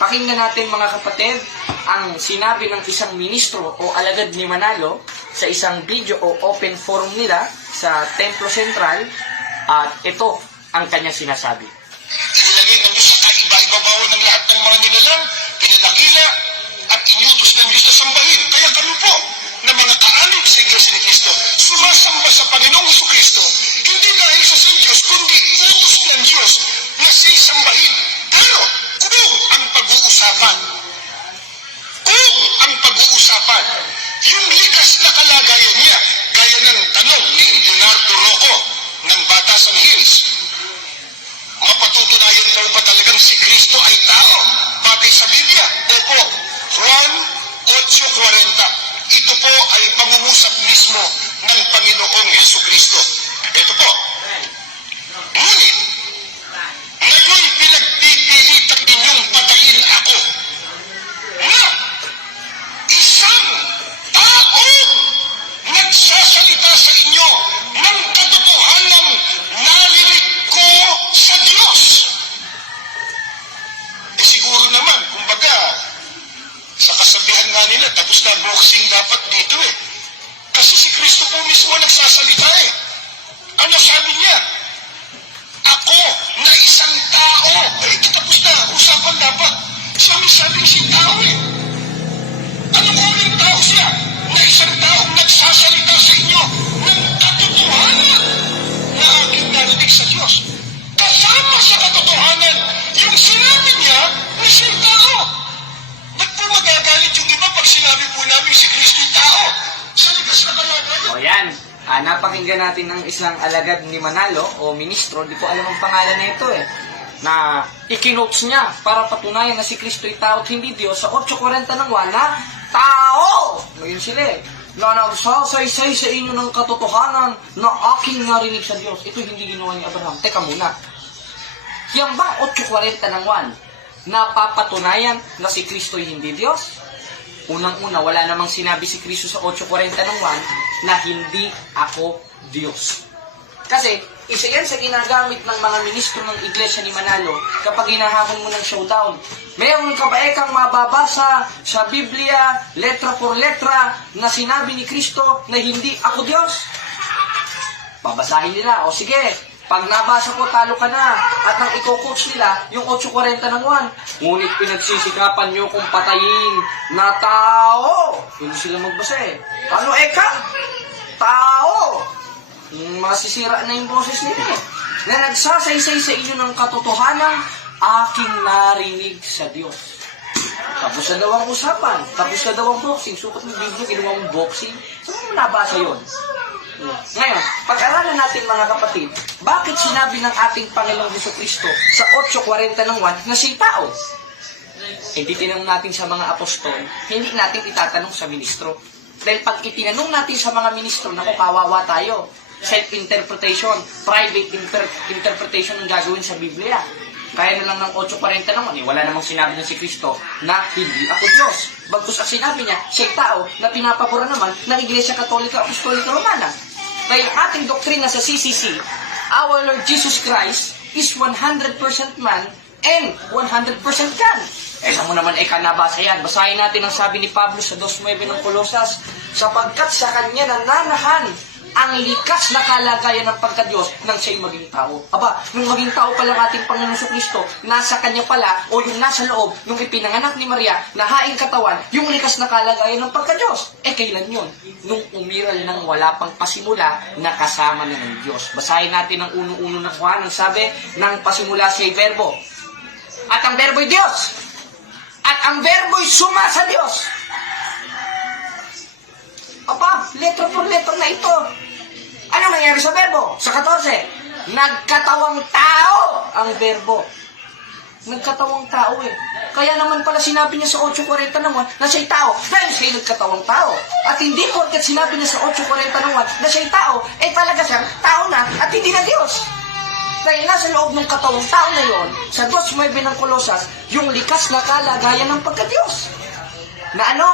Pakinggan natin mga kapatid ang sinabi ng isang ministro o alagad ni Manalo sa isang video o open forum nila sa Templo Central at ito ang kanyang sinasabi. Inilagay ng Diyos sa kaiba-ibabaw ng lahat ng mga nilalang, pinadakila at inutos ng Diyos na sambahin. Kaya kami po na mga kaanig sa Iglesia ni Cristo, sumasamba sa Panginoong Jesucristo, hindi dahil sa Diyos, kundi utos ng Diyos na siya'y sambahin. Pero kung ang pag-uusapan, yung likas na kalagayan niya, gaya ng tanong ni Leonardo Rocco ng Batasan Hills, mapatutunayan daw ba talagang si Kristo ay tao? Batay sa Biblia? Opo. Juan 8:40. Ito po ay pangungusap mismo ng Panginoong Jesucristo. Ito po. Ngunit, ngayon pinagpipilitan ninyong patayin ako na isang taong nagsasalita sa inyo ng katotohanan narinig ko sa Diyos. Siguro naman, kumbaga, sa kasabihan nga nila, tapos na boxing dapat dito eh. Kasi si Kristo po mismo nagsasalita eh. Ano sabi niya? Ako na isang tao. Eh, tapos na, usapan dapat. Siya may sabing si tao eh. Anong uling tao siya? Na isang taong nagsasalita sa inyo ng katotohanan na aking narinig sa Diyos. Kasama sa katotohanan, yung sinabi niya na siya'y tao. Ba't po magagalit yung iba pag sinabi po namin si Kristo tao? Sa likas na kalagayan. O yan, napakinggan natin ng isang alagad ni Manalo o ministro, di ko alam ang pangalan nito na ikinotes niya para patunayan na si Kristo ay tao at hindi Diyos sa 8:40 ng Juan na tao! Ngayon sila na nagsasaysay sa inyo ng katotohanan na aking narinig sa Diyos. Ito hindi ginawa ni Abraham. Teka muna. Yan ba 8:40 ng Juan napapatunayan na si Kristo ay hindi Diyos? Unang-una, wala namang sinabi si Kristo sa 8:40 ng Juan na hindi ako Diyos. Kasi, isa yan sa ginagamit ng mga ministro ng Iglesia ni Manalo kapag hinahamon mo ng showdown. Mayroon ka ba kang mababasa sa Biblia, letra por letra, na sinabi ni Kristo na hindi ako Diyos? Babasahin nila. O sige, pag nabasa ko, talo ka na. At nang i-coach nila, yung 8:40 ng Juan, ngunit pinagsisikapan nyo kung patayin na tao. Hindi sila magbasa eh. Ano eka? Tao! Masisira na yung boses nila eh. Na nagsasaysay sa inyo ng katotohanan, aking narinig sa Diyos. Tapos na daw ang usapan. Tapos na daw ang boxing. Sukat ng Biblia, ginawa mong boxing. Saan mo nabasa yun? Ngayon, pag-aralan natin mga kapatid, bakit sinabi ng ating Panginoong Jesucristo sa 8:40 ng Juan na siya tao? Hindi tinanong natin sa mga apostol, hindi natin itatanong sa ministro. Dahil pag itinanong natin sa mga ministro, naku, kawawa tayo. Self-interpretation, private interpretation ang gagawin sa Biblia. Kaya na lang ng 8:40 ng Juan, wala namang sinabi ng si Kristo na hindi ako Diyos. Bagkus ang sinabi niya, siya'y tao na pinapabura naman ng Iglesia Katolika Apostolika Romana. Dahil ating doktrina sa CCC, our Lord Jesus Christ is 100% man and 100% God. Saan mo naman nabasa yan? Basahin natin ang sabi ni Pablo sa 2:9 ng Colosas, sapagkat sa kanya nananahan ang likas na kalagayan ng pagka-Diyos nang siya'y maging tao. Aba, nung maging tao pa lang ating Panginoon sa Kristo, nasa kanya pala, o yung nasa loob, nung ipinanganak ni Maria, na haing katawan, yung likas na kalagayan ng pagka-Diyos. Kailan yun? Nung umiral ng wala pang pasimula, na kasama na ng Diyos. Basahin natin ang uno-uno ng Juan, ang sabi, nang pasimula siya'y verbo. At ang verbo'y Diyos. At ang verbo'y suma sa Diyos. Aba, letra por letra na ito. Ano nangyari sa verbo? Sa 14, nagkatawang tao ang verbo. Nagkatawang tao eh. Kaya naman pala sinabi niya sa 8:40 ng Juan na siya'y tao dahil siya'y nagkatawang tao. At hindi porket sinabi niya sa 8:40 ng Juan na siya'y tao, eh talaga siyang tao na at hindi na Diyos. Dahil nasa loob ng katawang tao na yon, sa 2:9 ng Colosas, yung likas na kalagayan ng pagka-Diyos. Na ano?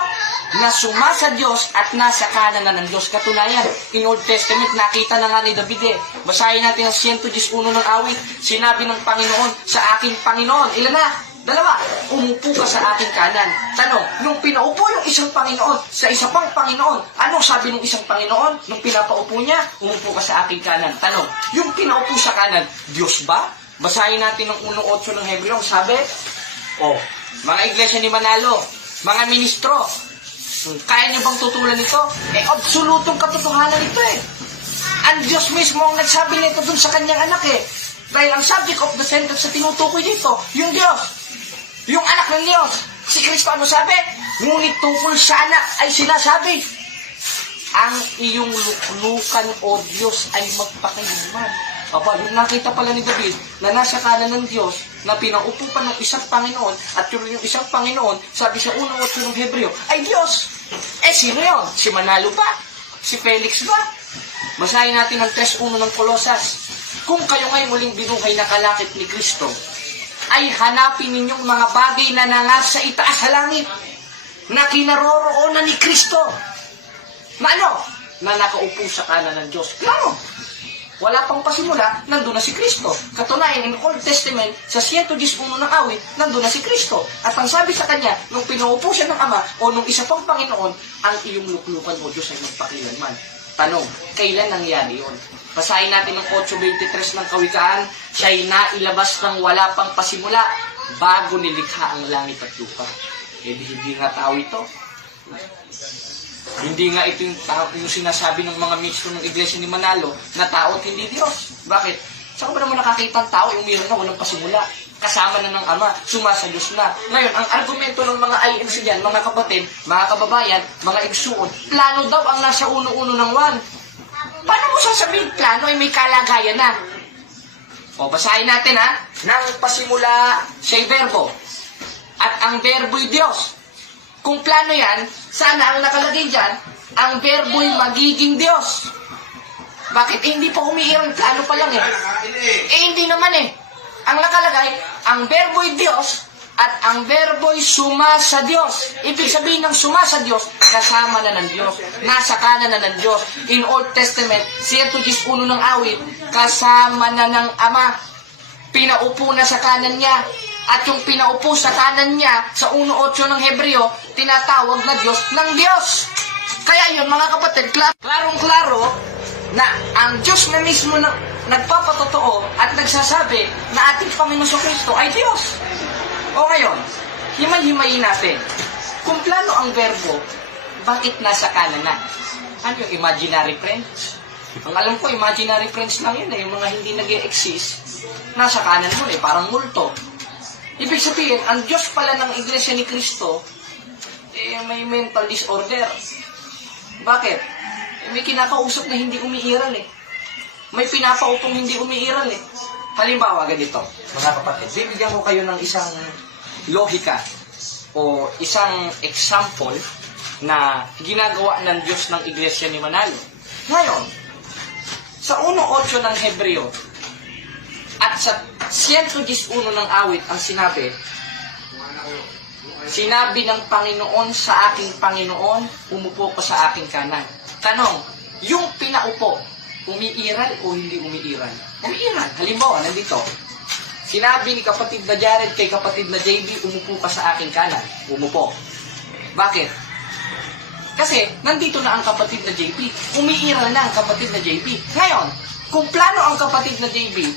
Na suma sa Diyos at nasa kanan na ng Diyos. Katunayan, in Old Testament, nakita na nga ni David eh. Basahin natin ang 111 ng awit. Sinabi ng Panginoon sa aking Panginoon. Ilan na? Dalawa, umupo ka sa aking kanan. Tanong, nung pinaupo yung isang Panginoon sa isa pang Panginoon, anong sabi ng isang Panginoon? Nung pinapaupo niya, umupo ka sa aking kanan. Tanong, yung pinaupo sa kanan, Diyos ba? Basahin natin ang 1.8 ng Hebreo. Sabi, mga iglesia ni Manalo, mga ministro, kaya niyo bang tutulan ito? Absolutong katotohanan ito eh. Ang Diyos mismo ang nagsabi nito dun sa kanyang anak eh. Dahil ang subject of the sentence sa tinutukoy dito, yung Diyos. Yung anak ng Diyos. Si Kristo ano sabi? Ngunit tungkol sa anak ay sinasabi, ang iyong luklukan o Diyos ay magpakailanman. Aba, yung nakita pala ni David na nasa kanan ng Diyos na pinaupo pa ng isang Panginoon at yung isang Panginoon, sabi sa 1.8 ng Hebreo, ay Diyos. Sino yun? Si Manalo ba? Si Felix ba? Basahin natin ang 3.1 ng Kolosas. Kung kayo ngayon muling binuhay na kalakip ni Kristo, ay hanapin ninyong mga bagay na nangasa itaas sa langit, na kinaroroonan ni Kristo. Na ano? Na nakaupo sa kanan ng Diyos. Klaro. Wala pang pasimula, nandun na si Kristo. Katunayan, in Old Testament, sa 111 ng awit, nandun na si Kristo. At ang sabi sa kanya, nung pinaupo siya ng Ama, o nung isa pang Panginoon, ang iyong luklukan mo, Diyos, ay magpakilanman. Tanong, kailan nangyari yun? Basahin natin ang 8.23 ng Kawikaan, siya'y nailabas ng wala pang pasimula, bago nilikha ang langit at lupa. Hindi nga tao ito. Hindi nga ito yung sinasabi ng mga ministro ng Iglesia ni Manalo na tao at hindi Diyos. Bakit? Saan ba naman nakakita ang tao yung mayroon na walang pasimula? Kasama na ng Ama, sumasayos na. Ngayon, ang argumento ng mga IMC dyan, mga kapatid, mga kababayan, mga igsuon, plano daw ang nasa uno-uno ng 1. Paano mo sasabihin plano ay may kalagayan na? Basahin natin ha. Nang pasimula siya'y verbo. At ang verbo'y Diyos. Kung plano yan, sana ang nakalagay dyan, ang verbo'y magiging Diyos. Bakit? Hindi pa umiiral, plano pa lang eh. Hindi naman eh. Ang nakalagay, ang verbo'y Diyos at ang verbo'y suma sa Diyos. Ibig sabihin ng suma sa Diyos, kasama na ng Diyos. Nasa kanan na ng Diyos. In Old Testament, 111 ng awit, kasama na ng Ama. Pinaupo na sa kanan niya. At yung pinaupo sa kanan niya, sa 1.8 ng Hebreo, tinatawag na Diyos ng Diyos. Kaya yun, mga kapatid, klarong-klaro na ang Diyos na mismo na nagpapatotoo at nagsasabi na ating Panginoon Kristo ay Diyos. O ngayon, himay-himayin natin. Kung plano ang verbo, bakit nasa kanan na? Ano yung imaginary friends? Ang alam ko, imaginary friends lang yun yung mga hindi nag-e-exist. Nasa kanan mo parang multo. Ibig sabihin, ang Diyos pala ng Iglesia ni Kristo, may mental disorder. Bakit? May kinakausap na hindi umiiral May pinapaupong hindi umiiral Halimbawa, ganito, mga kapatid, bibigyan ko kayo ng isang lohika o isang example na ginagawa ng Diyos ng Iglesia ni Manalo. Ngayon, sa 1.8 ng Hebreo at sa 111 ng awit ang sinabi ng Panginoon sa aking Panginoon, umupo ko sa aking kanan. Tanong, yung pinaupo, umiiral o hindi umiiral? Umiiral. Halimbawa, nandito. Sinabi ni kapatid na Jared kay kapatid na JB, umupo ka sa aking kanan. Umupo. Bakit? Kasi, nandito na ang kapatid na JB. Umiiral na ang kapatid na JB. Ngayon, kung plano ang kapatid na JB,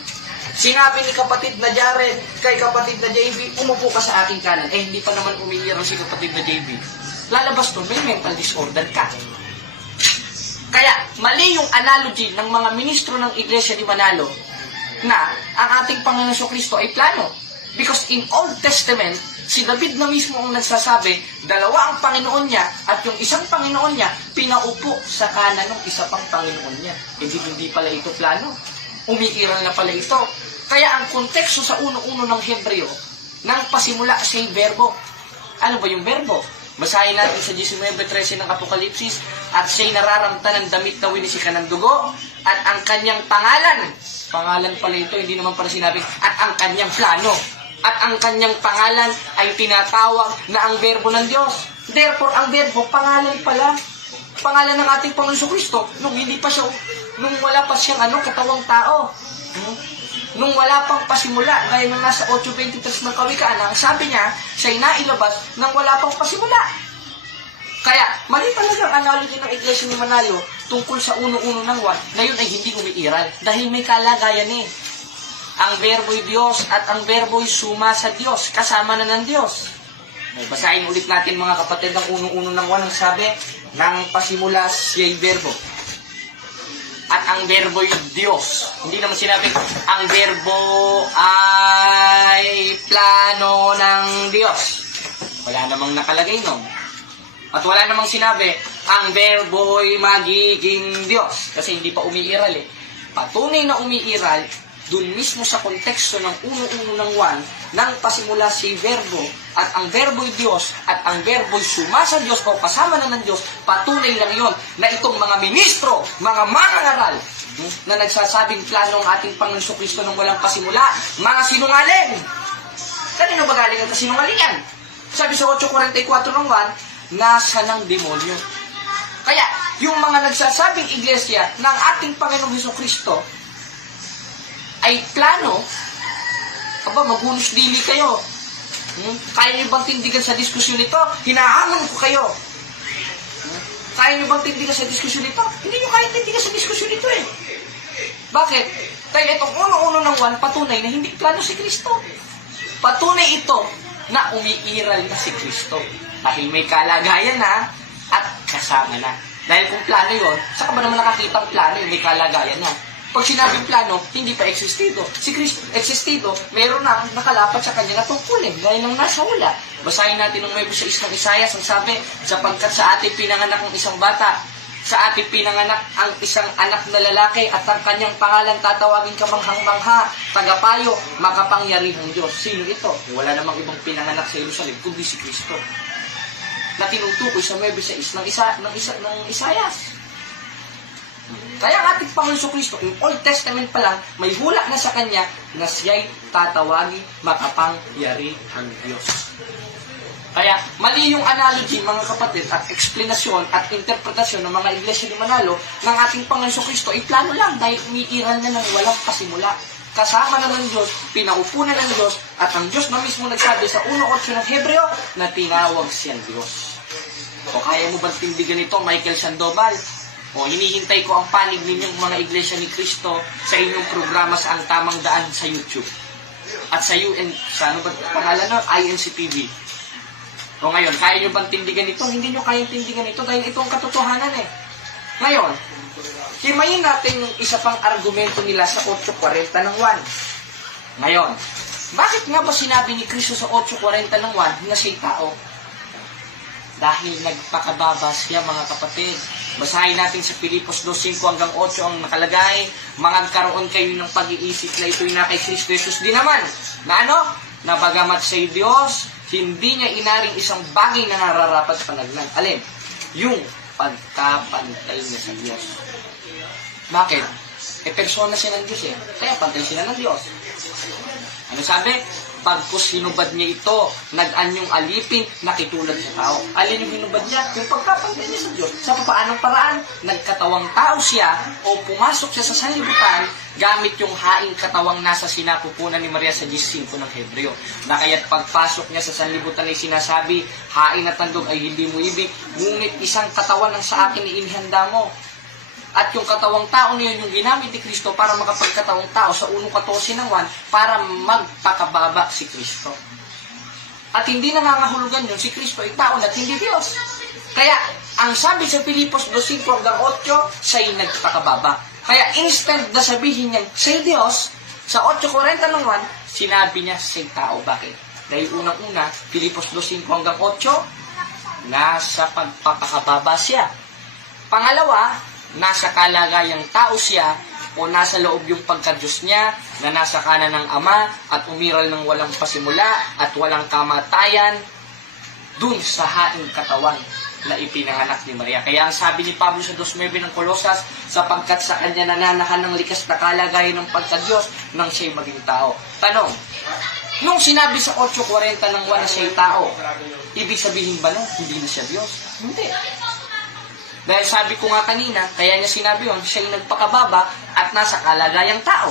sinabi ni kapatid na Jared kay kapatid na JB, umupo ka sa aking kanan. Hindi pa naman umiiral si kapatid na JB. Lalabas to, may mental disorder ka. Kaya, mali yung analogy ng mga ministro ng Iglesia ni Manalo na ang ating Panginoon Kristo ay plano. Because in Old Testament, si David na mismo ang nagsasabi, dalawa ang Panginoon niya at yung isang Panginoon niya, pinaupo sa kanan ng isa pang Panginoon niya. Hindi pala ito plano. Umiiral na pala ito. Kaya ang konteksto sa 1.1 ng Hebreo, nang pasimula siya'y verbo. Ano ba yung verbo? Basahin natin sa 19:13 ng Apokalipsis, at siya'y nararamtan ng damit na winisikan ng dugo, at ang kanyang pangalan pala ito, hindi naman pala sinabi, at ang kanyang plano, at ang kanyang pangalan ay tinatawag na ang verbo ng Diyos. Therefore, ang verbo, pangalan pala. Pangalan ng ating Panginoon Kristo, nung wala pa siyang katawang tao. nung wala pang pasimula, gaya nung nasa 8.23 ng Kawikaan, ang sabi niya, siya'y nailabas nang wala pang pasimula. Kaya, mali talaga ang analogy ng Iglesia ni Manalo tungkol sa 1:1 ng 1 na yun ay hindi umiiral. Dahil may kalagayan eh. Ang verbo'y Diyos at ang verbo'y suma sa Diyos. Kasama na ng Diyos. Basahin ulit natin mga kapatid ang 1:1 ng 1 ang sabi, nang pasimula siya'y verbo. At ang verbo'y Diyos. Hindi naman sinabi, ang verbo ay plano ng Diyos. Wala namang nakalagay nun. At wala namang sinabi, ang verbo'y magiging Diyos. Kasi hindi pa umiiral eh. Patunay na umiiral, dun mismo sa konteksto ng 1:1 ng 1, nang pasimula si verbo, at ang verbo'y Diyos, at ang verbo'y suma sa Diyos, o kasama na ng Diyos, patunay lang yon na itong mga ministro, mga mangangaral, na nagsasabing plano ang ating Panginoon Kristo nang walang pasimula, mga sinungaling! Kanino ba galing ang kasinungalingan? Sabi sa 8.44 ng 1, nasa ng demonyo. Kaya, yung mga nagsasabing iglesia ng ating Panginoong Kristo ay plano, maghunos dili kayo. Kaya niyo bang tindigan sa diskusyon nito? Hinahamon ko kayo. Kaya niyo bang tindigan sa diskusyon nito? Hindi niyo kaya tindigan sa diskusyon nito eh. Bakit? Dahil itong 1:1 ng 1, patunay na hindi plano si Kristo. Patunay ito na umiiral na si Kristo. Dahil may kalagayan na at kasama na. Dahil kung plano yun, saka ba naman nakakita ang plano yung may kalagayan na? Pag sinabing plano, hindi pa existido. Si Kristo, existido, meron na nakalapat sa kanya na tungkulin, gaya ng nasa wala. Basahin natin ng may 6 ng Isaias, ang sabi, sapagkat sa ating pinanganak ng isang bata, sa ating pinanganak ang isang anak na lalaki, at ang kanyang pangalan tatawagin kamanghang-mangha, tagapayo, makapangyarihang Diyos. Sino ito? Wala namang ibang pinanganak sa Jerusalem, kundi si Kristo. Na tinutukoy sa may 6 ng Isaias. Kaya ang ating Panginoon Kristo, yung Old Testament pa lang, may hula na sa Kanya na siya'y tatawagin makapangyarihang Diyos. Kaya mali yung analogy, mga kapatid, at eksplanasyon at interpretasyon ng mga iglesia ni Manalo ng ating Panginoon Kristo ay plano lang dahil umiiral na ng walang pasimula. Kasama na ng Diyos, pinaupo na ng Diyos, at ang Diyos na mismo nagsabi sa 1:8 ng Hebreo na tinawag siyang Diyos. O kaya mo bang tindigan ito, Michael Sandoval? O hinihintay ko ang panig ninyong mga iglesia ni Kristo sa inyong programa sa Ang Tamang Daan sa YouTube. At sa sa ano ba pangalan na? INC TV. O ngayon, kaya nyo bang tindigan ito? Hindi nyo kayang tindigan ito dahil ito ang katotohanan eh. Ngayon, himayin natin yung isa pang argumento nila sa 8.40 ng 1. Ngayon, bakit nga ba sinabi ni Kristo sa 8.40 ng 1 na siya'y tao? Dahil nagpakababa siya, mga kapatid. Basahin natin sa Pilipos 2:5 hanggang 8 ang nakalagay, magkaroon kayo ng pag-iisip na ito'y na kay Kristo Jesus din naman. Na ano? Na bagamat siya'y Diyos, hindi niya inaring isang bagay na nararapat panagnan. Alin? Yung pagkapantay niya sa Diyos. Bakit? Persona siya ng Diyos eh. Kaya pantay sila ng Diyos. Ano sabi? Pagkus hinubad niya ito, nag-anyong alipin, nakitulad sa tao. Alin yung hinubad niya? Yung pagkapantay niya sa Diyos. Sa paanong paraan? Nagkatawang tao siya o pumasok siya sa sanlibutan gamit yung haing katawang nasa sinapupunan ni Maria sa 15 ng Hebreo. Na kaya't pagpasok niya sa sanlibutan ay sinasabi, haing at tandog ay hindi mo ibig, ngunit isang katawan ang sa akin inihanda mo. At yung katawang tao niyon yung ginamit ni Kristo para makapagkatawang tao sa 1:14 ng 1 para magpakababa si Kristo. At hindi nangangahulugan yun, si Kristo ay tao at hindi Diyos. Kaya, ang sabi sa Pilipos 2:5 hanggang 8, siya'y nagpakababa. Kaya instant na sabihin niya, siya'y Diyos, sa 8:40 ng 1, sinabi niya siya'y tao. Bakit? Dahil unang-una, Pilipos 2:5 hanggang 8, nasa pagpapakababa siya. Pangalawa, nasa kalagayang tao siya o nasa loob yung pagka-Diyos niya na nasa kanan ng Ama at umiral ng walang pasimula at walang kamatayan dun sa haing katawan na ipinanganak ni Maria. Kaya ang sabi ni Pablo sa 2:9 ng Kolosas, sapagkat sa kanya nananahan ng likas na kalagayan ng pagka-Diyos nang siya'y maging tao. Tanong, nung sinabi sa 8:40 ng 1 na siya'y tao, ibig sabihin ba nun, hindi na siya Diyos? Hindi. Dahil sabi ko nga kanina, kaya niya sinabi yun, siya'y nagpakababa at nasa kalagayang tao.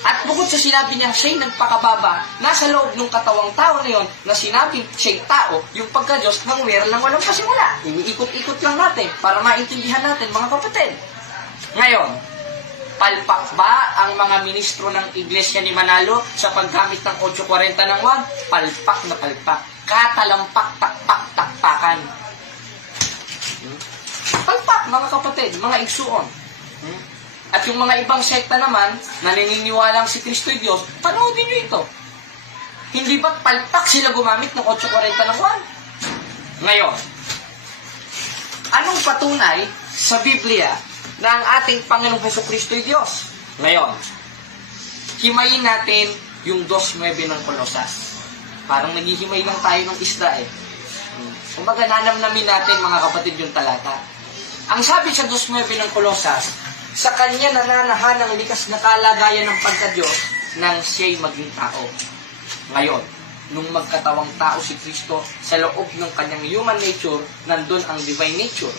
At bukod sa sinabi niyang siya'y nagpakababa, nasa loob ng katawang tao na yon na sinabing siya'y tao, yung pagka-Diyos nang meron lang walang pasimula. Iniikot-ikot lang natin para maintindihan natin, mga kapatid. Ngayon, palpak ba ang mga ministro ng Iglesia ni Manalo sa paggamit ng 8.40 ng 1? Palpak na palpak. Katalampak, takpak, takpakan. Palpak, mga kapatid, mga igsuon. At yung mga ibang sekta naman, na naniniwalang si Kristo'y Diyos, panoodin nyo ito. Hindi ba palpak sila gumamit ng 8.40 ng 1? Ngayon, anong patunay sa Biblia na ang ating Panginoong Hesukristo'y Diyos? Ngayon, himayin natin yung 2.9 ng Kolosas. Parang naghihimay lang tayo ng isda eh. Kumbaga, nanamnamin natin, mga kapatid, yung talata. Ang sabi sa 2.9 ng Kolosas, sa kanya nananahan ang likas na kalagayan ng pagka-Diyos nang siya'y maging tao. Ngayon, nung magkatawang tao si Kristo, sa loob ng kanyang human nature, nandun ang divine nature.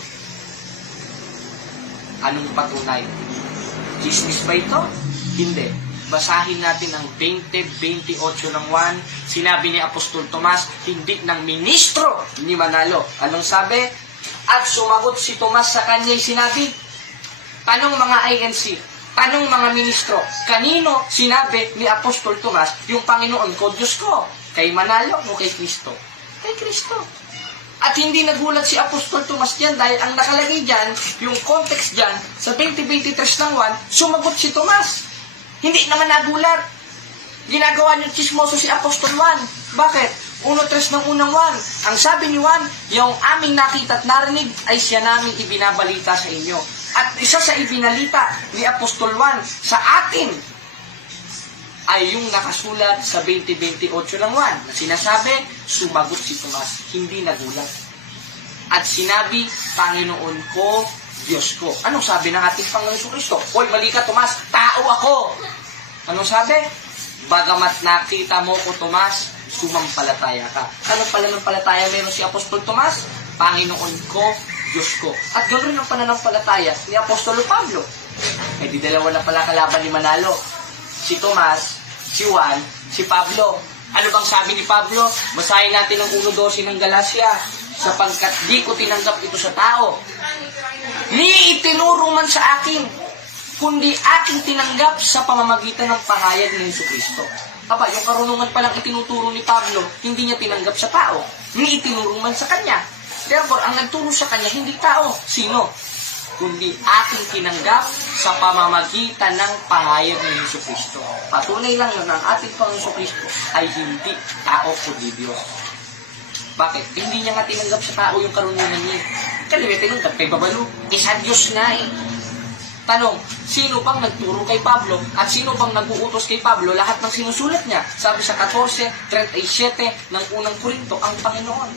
Anong patunay? Chismis ba ito? Hindi. Basahin natin ang 20:28 ng 1. Sinabi ni Apostol Tomas, hindi ng ministro ni Manalo. Anong sabi? At sumagot si Tomas sa kanya'y sinabi, tanong mga INC, tanong mga ministro, kanino sinabi ni Apostol Tomas, yung Panginoon ko, Diyos ko? Kay Manalo o kay Kristo? Kay Kristo. At hindi nagulat si Apostol Tomas diyan dahil ang nakalagay diyan, yung context diyan, sa 20:23 ng 1, sumagot si Tomas. Hindi naman nagulat. Ginagawa niyo chismoso si Apostol Juan. Bakit? 1:3 ng unang 1. Ang sabi ni Juan, yung aming nakita at narinig ay siya namin ibinabalita sa inyo. At isa sa ibinalita ni Apostol Juan sa atin ay yung nakasulat sa 20:28 ng 1 na sinasabi, sumagot si Tomas, hindi nagulat. At sinabi, Panginoon ko, Diyos ko. Anong sabi ng ating Panginoon Kristo? Hoy, mali ka, Tomas, tao ako. Anong sabi? Bagamat nakita mo ko, Tomas, sumampalataya ka. Anong pananampalataya meron si Apostol Tomas? Panginoon ko, Diyos ko. At ganoon ang pananampalataya ni Apostolo Pablo. Eh di dalawa na pala kalaban ni Manalo. Si Tomas, si Juan, si Pablo. Ano bang sabi ni Pablo? Basahin natin ang 1:12 ng Galacia. Sapagkat di ko tinanggap ito sa tao, ni itinuro man sa akin, kundi aking tinanggap sa pamamagitan ng pahayag ni Jesucristo. Aba, yung karunungan palang itinuturo ni Pablo, hindi niya tinanggap sa tao, ni itinuro man sa kanya. Therefore, ang nagturo sa kanya, hindi tao. Sino? Kundi aking tinanggap sa pamamagitan ng pahayag ni Jesucristo. Patunay lang yun, ang ating Panginoon Jesucristo ay hindi tao kundi Diyos. Bakit? Hindi niya nga tinanggap sa tao yung karunungan niya. Kaliwe tinanggap kay Babalo. Isa Diyos nga eh. Tanong, sino bang nagturo kay Pablo at sino bang nag-uutos kay Pablo lahat ng sinusulat niya? Sabi sa 14:37 ng unang Korinto, ang Panginoon.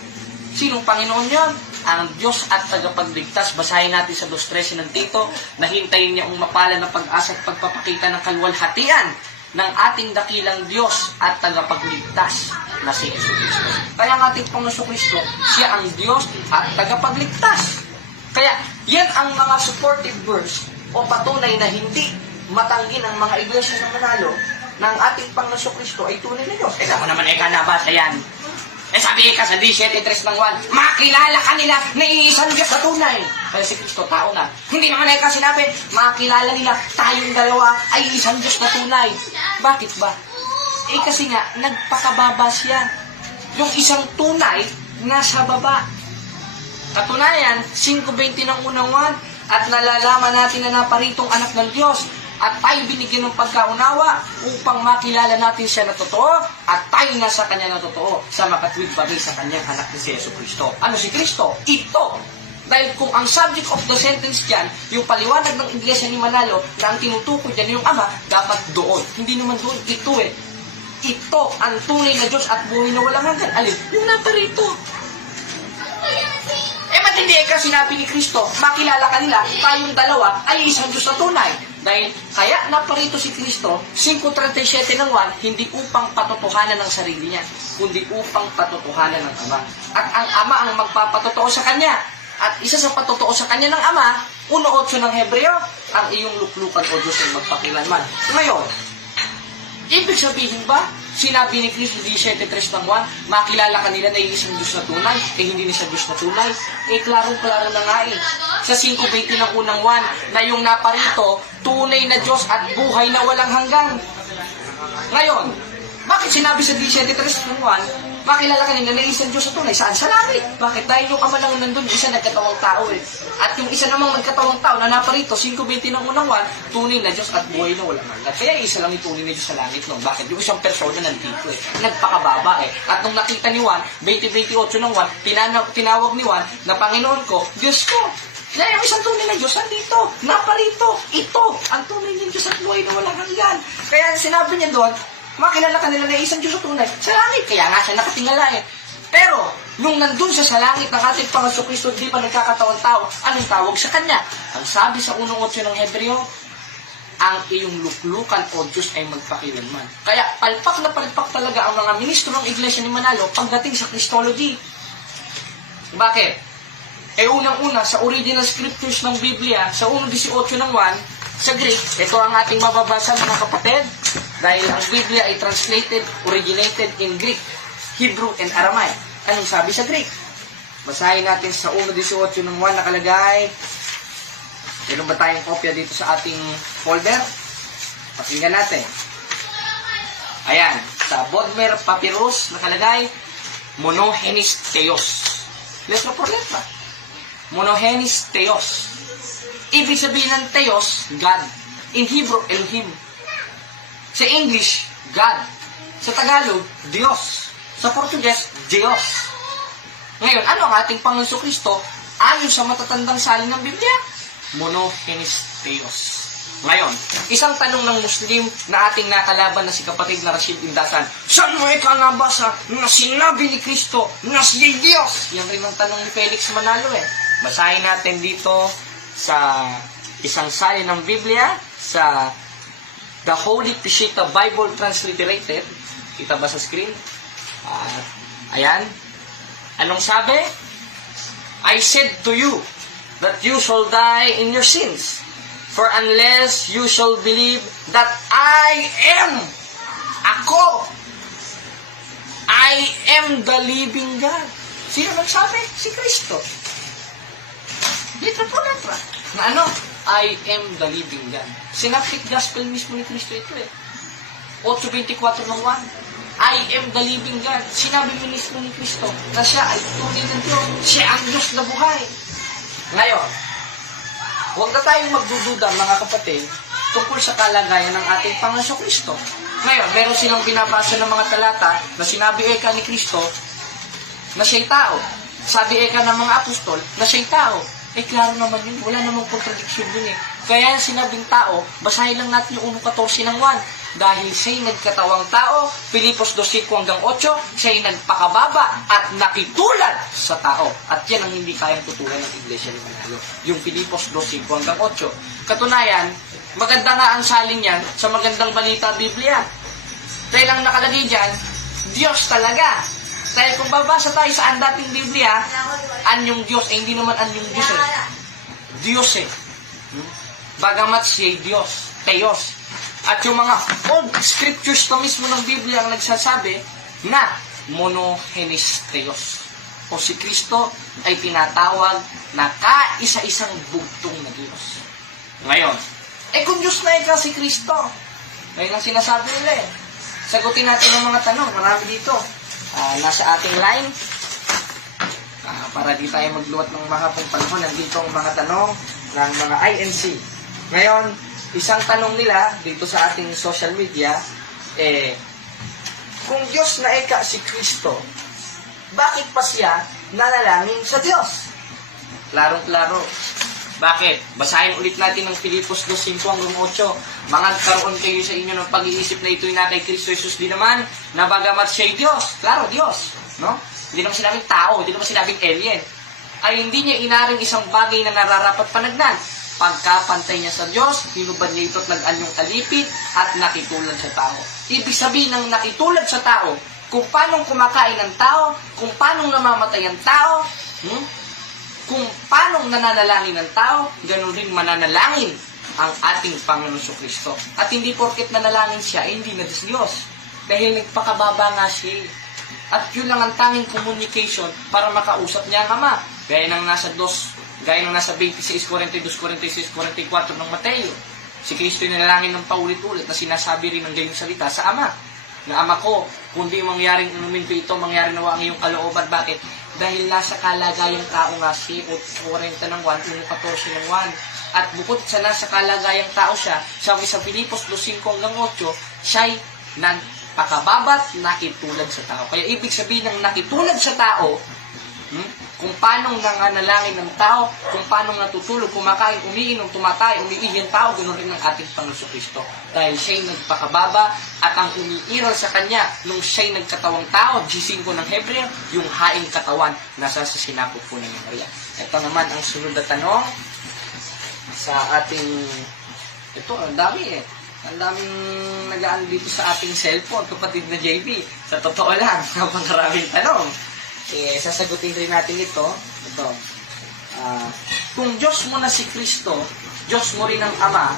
Sinong Panginoon yan? Ang Diyos at tagapagligtas. Basahin natin sa 2:13 ng Tito, na hintayin niya ang mapala ng pag-asa at pagpapakita ng kaluwalhatian ng ating dakilang Diyos at tagapagligtas na si Jesucristo. Kaya ang ating Panginoon Kristo, siya ang Diyos at tagapagligtas. Kaya yan ang mga supportive verse o patunay na hindi matanggi ng mga iglesia ng Manalo na ang ating Panginoon Kristo ay tunay na Diyos. Eh ako naman ay kanabasa yan. Eh sabi ka sa 17:3 ng 1, makilala ka nila na iisang Diyos na tunay. Kaya si Kristo tao na. Hindi naman ay sinabi, makilala nila tayong dalawa ay isang Diyos na tunay. Bakit ba? Eh kasi nga, nagpakababa siya. Yung isang tunay, nasa baba. Katunayan, 5:20 ng unang 1, at nalalaman natin na naparitong anak ng Diyos at tayo binigyan ng pagkaunawa upang makilala natin siya na totoo at tayo nasa kanya na totoo sa makatwid bagay sa kanyang anak ni si Jesucristo. Ano si Kristo? Ito. Dahil kung ang subject of the sentence dyan, yung paliwanag ng Iglesia ni Manalo na ang tinutukoy dyan yung Ama, dapat doon. Hindi naman doon. Ito eh. Ito ang tunay na Diyos at buhay na walang hanggan. Alin? Yung naparito. Eh ba't hindi ka sinabi ni Kristo, makilala ka nila, tayong dalawa ay isang Diyos na tunay. Dahil kaya naparito si Kristo, 5:37 ng 1, hindi upang patotohanan ng sarili niya, kundi upang patotohanan ng Ama. At ang Ama ang magpapatotoo sa Kanya. At isa sa patotoo sa Kanya ng Ama, 1:8 ng Hebreo, ang iyong luklukan o Diyos ay magpakilanman. Ngayon, Ibig sabihin ba, sinabi ni Cristo 17:3 ng 1, makilala ka nila na iisang Diyos na tunay, hindi na siya Diyos na tunay. Klarong-klaro na nga eh. Sa 5:20 ng unang 1, na yung naparito, tunay na Diyos at buhay na walang hanggan. Ngayon, bakit sinabi sa 17:3 ng 1, makilala ka nila na isang Diyos na tunay? Saan? Sa langit. Bakit? Dahil yung ama lang nandun, isa nagkatawang tao eh. At yung isa namang nagkatawang tao na naparito, 5:20 ng unang 1, tunay na Diyos at buhay na walang hanggan. Kaya isa lang yung tunay na Diyos sa langit no. Bakit? Yung isang persona nandito eh. Nagpakababa eh. At nung nakita ni Juan, 20:28 ng 1, tinawag ni Juan na Panginoon ko, Diyos ko. Na yung isang tunay na Diyos nandito, naparito, ito, ang tunay ng Diyos at buhay na walang hanggan. Kaya sinabi niya doon, makilala ka nila na isang Diyos na tunay sa langit. Kaya nga siya nakatingala eh. Pero, nung nandun siya sa langit ng ating Panginoon Kristo, di pa nagkakatawang tao, anong tawag sa Kanya? Ang sabi sa 1:8 ng Hebreo, ang iyong luklukan o Diyos ay magpakilanman. Kaya palpak na palpak talaga ang mga ministro ng Iglesia ni Manalo pagdating sa Christology. Bakit? Unang-una, sa original scriptures ng Biblia, sa 1:18 ng 1, sa Greek, ito ang ating mababasa mga kapatid, dahil ang Biblia ay translated, originated in Greek, Hebrew, and Aramaic. Anong sabi sa Greek? Basahin natin sa 1:18 ng 1 nakalagay. Meron ba tayong kopya dito sa ating folder? Pakinggan natin. Ayan, sa Bodmer Papyrus nakalagay, Monogenes Theos. Letra por letra. Monogenes Theos. Ibig sabihin ng Theos, God. In Hebrew, Elohim. Sa English, God. Sa Tagalog, Diyos. Sa Portuges, Diyos. Ngayon, ano ang ating Panginoon Kristo ayon sa matatandang salin ng Biblia? Monogenes Theos. Ngayon, isang tanong ng Muslim na ating nakalaban na si kapatid na Rashid Indasan, saan mo ikaw nabasa na sinabi ni Kristo na siya Diyos? Yan rin ang tanong ni Felix Manalo eh. Basahin natin dito sa isang salin ng Biblia, sa The Holy Peshitta Bible Transliterated. Kita ba sa screen? Ayan. Anong sabi? I said to you that you shall die in your sins. For unless you shall believe that I am, ako, I am the living God. Sino nagsabi? Si Kristo. Letra po letra. Na ano? I am the living God. Synoptic Gospel mismo ni Kristo ito eh. 8:24 ng 1. I am the living God. Sinabi mismo ni Kristo na siya ay tunay ng Diyos. Siya ang Diyos na buhay. Ngayon, huwag na tayong magdududa mga kapatid tungkol sa kalagayan ng ating Panginoon Kristo. Ngayon, meron silang binabasa ng mga talata na sinabi eka ni Kristo na siya'y tao. Sabi eka ng mga apostol na siya'y tao. Klaro naman yun. Wala namang contradiction dun eh. Kaya sinabing tao, basahin lang natin yung 1:14 ng 1. Dahil siya'y nagkatawang tao, Pilipos 2:5-8, siya'y nagpakababa at nakitulad sa tao. At yan ang hindi kayang tutulan ng Iglesia ni Manalo. Yung Pilipos 2:5-8. Katunayan, maganda nga ang salin yan sa magandang balita Biblia. Dahil ang nakalagay dyan, Diyos talaga. Dahil kung babasa tayo sa dating Biblia, anyong Diyos, hindi naman anyong Diyos eh. Diyos eh. Bagamat siya'y Diyos, Theos. At yung mga old scriptures pa mismo ng Biblia ang nagsasabi na Monogenes Theos. O si Kristo ay tinatawag na kaisa-isang bugtong na Diyos. Ngayon, kung Diyos na ikaw si Kristo, ngayon ang sinasabi nila eh. Sagutin natin ang mga tanong, marami dito. Nasa ating line, para di tayo magluwat ng mahapong panahon, nandito ang mga tanong ng mga INC. Ngayon, isang tanong nila dito sa ating social media, kung Diyos na ika si Kristo, bakit pa siya nanalangin sa Diyos? Klarong-klaro. Bakit? Basahin ulit natin ng Filipos 2:5-8. Magkaroon kayo sa inyo ng pag-iisip na ito'y na kay Kristo Jesus din naman, na bagamat siya'y Diyos. Klaro, Diyos. No? Hindi naman sinabing tao, hindi naman sinabing alien. Ay hindi niya inaring isang bagay na nararapat panagnan. Pagkapantay niya sa Diyos, hinubad niya ito't nag-anyong alipit at nakitulad sa tao. Ibig sabihin ng nakitulad sa tao, kung paanong kumakain ng tao, kung paanong namamatay ang tao, kung paanong nananalangin ng tao, ganun rin mananalangin ang ating Panginoon Kristo. At hindi porket nanalangin siya, hindi na Diyos. Dahil nagpakababa nga siya. At yun lang ang tanging communication para makausap niya ang Ama. Gaya ng nasa 26, 42, 46, 44 ng Mateo. Si Kristo nanalangin ng paulit-ulit na sinasabi rin ng gayong salita sa Ama. Na Ama ko, kundi mangyaring inumin ko ito, mangyari nawa ang iyong kalooban. Bakit? Dahil nasa kalagayang tao nga si 40 ng 1, 14 ng 1. At bukod sa nasa kalagayang tao siya, sabi sa Filipos 2:5 hanggang 8, siya'y nagpakababat, nakitulad sa tao. Kaya ibig sabihin ng nakitulad sa tao, kung paano nanganalangin ng tao, kung paano natutulog, kumakain, umiinom, tumatay, umiihi ang tao, ganoon rin ang ating Panginoon Kristo. Dahil siya'y nagpakababa at ang umiiral sa Kanya nung siya'y nagkatawang tao, G5 ng Hebreo, yung haing katawan, nasa sa sinapot po ng Maria. Ito naman ang sunod na tanong sa ating, ito, ang dami Ang daming nagaan dito sa ating cellphone, kapatid na JB. Sa totoo lang, napakaraming tanong. Sasagutin rin natin ito. Kung Diyos mo na si Kristo, Diyos mo rin ang Ama,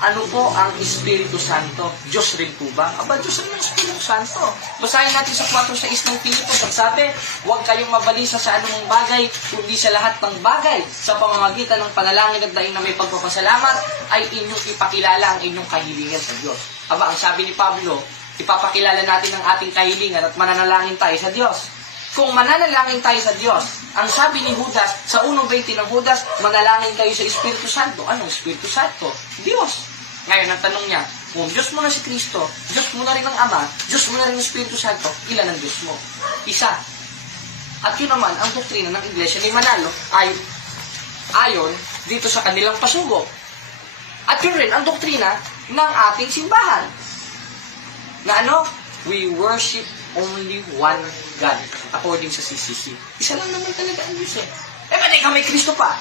ano po ang Espiritu Santo? Diyos rin po ba? Aba, Diyos rin ang Espiritu Santo. Basahin natin sa 4:6 ng Filipos. Ang sabi, huwag kayong mabalisa sa anumang bagay, kundi sa lahat ng bagay. Sa pamamagitan ng panalangin at daing na may pagpapasalamat, ay inyong ipakilala ang inyong kahilingan sa Diyos. Aba, ang sabi ni Pablo, ipapakilala natin ang ating kahilingan at mananalangin tayo sa Diyos. Kung mananalangin tayo sa Diyos, ang sabi ni Judas, sa 1:20 ng Judas, manalangin kayo sa Espiritu Santo. Anong Espiritu Santo? Diyos. Ngayon, ang tanong niya, kung Diyos mo na si Kristo, Diyos mo na rin ang Ama, Diyos mo na rin ang Espiritu Santo, ilan ang Diyos mo? Isa. At yun naman, ang doktrina ng Iglesia ni Manalo ay ayon dito sa kanilang pasugo. At yun rin ang doktrina ng ating simbahan. Na ano? We worship only one God according sa CCC. Isa lang naman talaga ang Diyos pati ka may Kristo pa.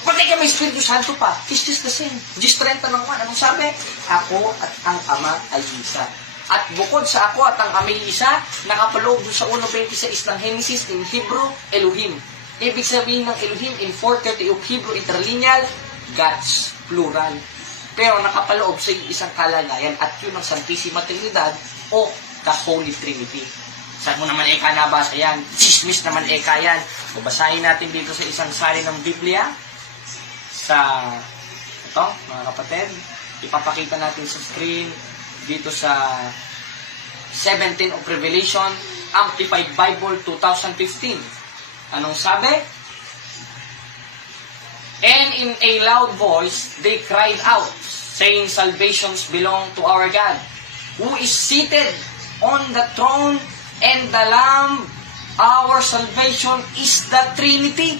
Pati ka may Espiritu Santo pa. It's just the same. Just 30 ng 1. Anong sabi? Ako at ang Ama ay isa. At bukod sa ako at ang Ama ay isa, nakapaloob doon sa 1:26 ng Genesis in Hebrew, Elohim. Ibig sabihin ng Elohim in 4:30 of Hebrew interlineal, Gods, plural. Pero nakapaloob sa isang kalagayan at yun ang Santissima Trinidad o the Holy Trinity. Saan mo naman nabasa yan? Chismis naman yan. O basahin natin dito sa isang salin ng Biblia. Sa, ito, mga kapatid, ipapakita natin sa screen dito sa 17 of Revelation, Amplified Bible 2015. Anong sabi? And in a loud voice, they cried out, saying, salvations belong to our God, who is seated on the throne, and the Lamb. Our salvation is the Trinity.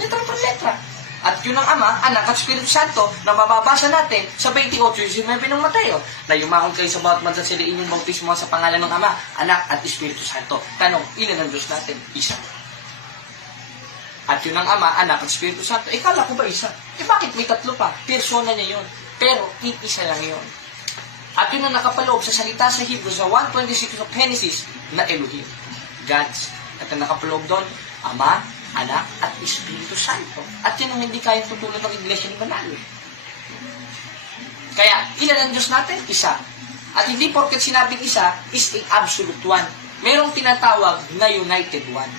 Letra per letra. At yun ang Ama, Anak at Espiritu Santo na mababasa natin sa 28:19 ng Mateo. Na yumahon kayo sa bawat bansa sila inyong bautismo sa pangalan ng Ama, Anak at Espiritu Santo. Tanong, ilan ang Diyos natin? Isa. At yun ang Ama, Anak at Espiritu Santo. Kala ko ba isa? Bakit may tatlo pa? Persona niya yun. Pero, isa lang yun. At yun ang nakapaloob sa salita sa Hebrew sa 1:26 of Genesis na Elohim. Gods. At ang nakapaloob doon, Ama, Anak, at Espiritu Santo. At yun ang hindi kayang tutulad ng Iglesia ni Manalo. Kaya, ilan ang Diyos natin? Isa. At hindi porket sinabing isa, is a absolute one. Merong tinatawag na united one.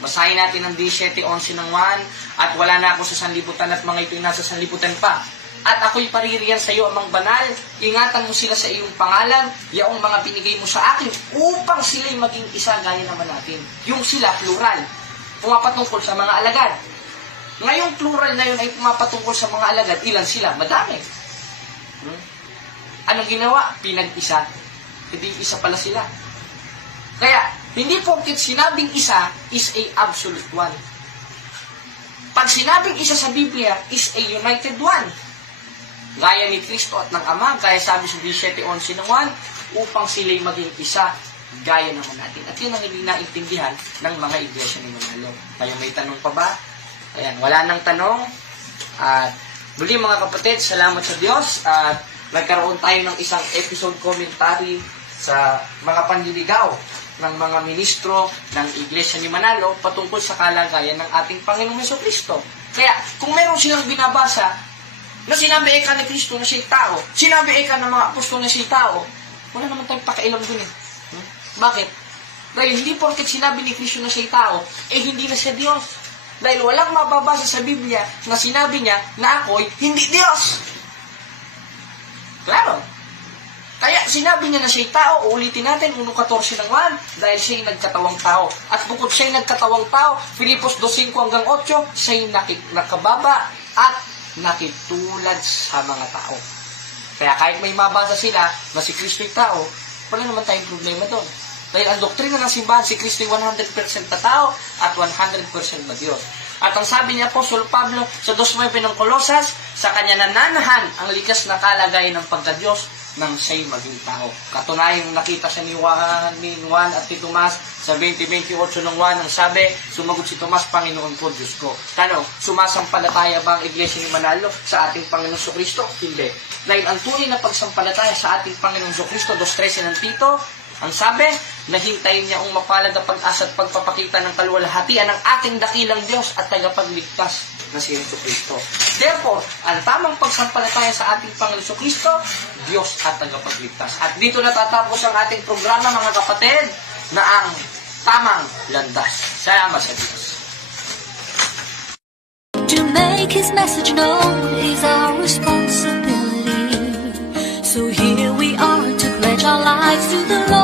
Basahin natin ang 17:11 ng 1, at wala na ako sa sanlibutan at mga ito'y nasa sanlibutan pa. At ako'y paririyan sa iyo amang banal, ingatan mo sila sa iyong pangalan, yaong mga binigay mo sa akin, upang sila'y maging isa gaya naman natin. Yung sila, plural, pumapatungkol sa mga alagad. Ngayong plural na yun ay pumapatungkol sa mga alagad, ilan sila? Madami. Anong ginawa? Pinag-isa. Hindi isa pala sila. Kaya, hindi porket sinabing isa is a absolute one. Pag sinabing isa sa Biblia is a united one. Gaya ni Kristo at ng Ama, gaya sabi sa 17:11 ng 1, upang sila'y maging isa, gaya naman natin. At yun ang hindi naintindihan ng mga iglesia ni Manalo. Kayo may tanong pa ba? Ayan, wala nang tanong. At muli mga kapatid, salamat sa Diyos. At nagkaroon tayo ng isang episode commentary sa mga panliligaw ng mga ministro ng Iglesia ni Manalo patungkol sa kalagayan ng ating Panginoong Hesus Kristo. Kaya, kung meron silang binabasa Na sinabi eka ni Kristo na siya'y tao, sinabi eka ng mga apostol na siya'y tao, wala naman tayong pakailam dun eh. Bakit? Dahil hindi porket sinabi ni Kristo na siya'y tao, hindi na siya Diyos. Dahil walang mababasa sa Biblia na sinabi niya na ako'y hindi Diyos. Klaro. Kaya sinabi niya na siya'y tao, uulitin natin, 1.14 ng 1, dahil siya'y nagkatawang tao. At bukod siya'y nagkatawang tao, Filipos 2.5 hanggang 8, siya'y nakababa at nakitulad sa mga tao. Kaya kahit may mabasa sila na si Kristo'y tao, wala naman tayong problema doon. Dahil ang doktrina ng simbahan, si Kristo'y 100% na tao at 100% na Diyos. At ang sabi ni Apostol Pablo sa 2.9 ng Colosas, sa kanya nananahan ang likas na kalagayan ng pagka-Diyos nang siya'y maging tao. Katunayan nakita siya ni Juan at ni Tomas sa 20:28 ng Juan, ang sabi, sumagot si Tomas, Panginoon ko, Diyos ko. Tanong, sumasampalataya ba ang Iglesia ni Manalo sa ating Panginoon Jesucristo? Hindi. Dahil ang tunay na pagsampalataya sa ating Panginoon Jesucristo, 2.13 ng Tito, ang sabi, nahintayin niya ang mapalad na pag-asa at pagpapakita ng kaluwalhatian ng ating dakilang Diyos at tagapagligtas na si Jesucristo. Therefore, ang tamang pagsampalataya sa ating Panginoon Jesucristo, Diyos at tagapagligtas. At dito natatapos ang ating programa, mga kapatid, na ang tamang landas. Salamat sa Diyos. To make His message known is our responsibility. So here we are to pledge our lives to the Lord.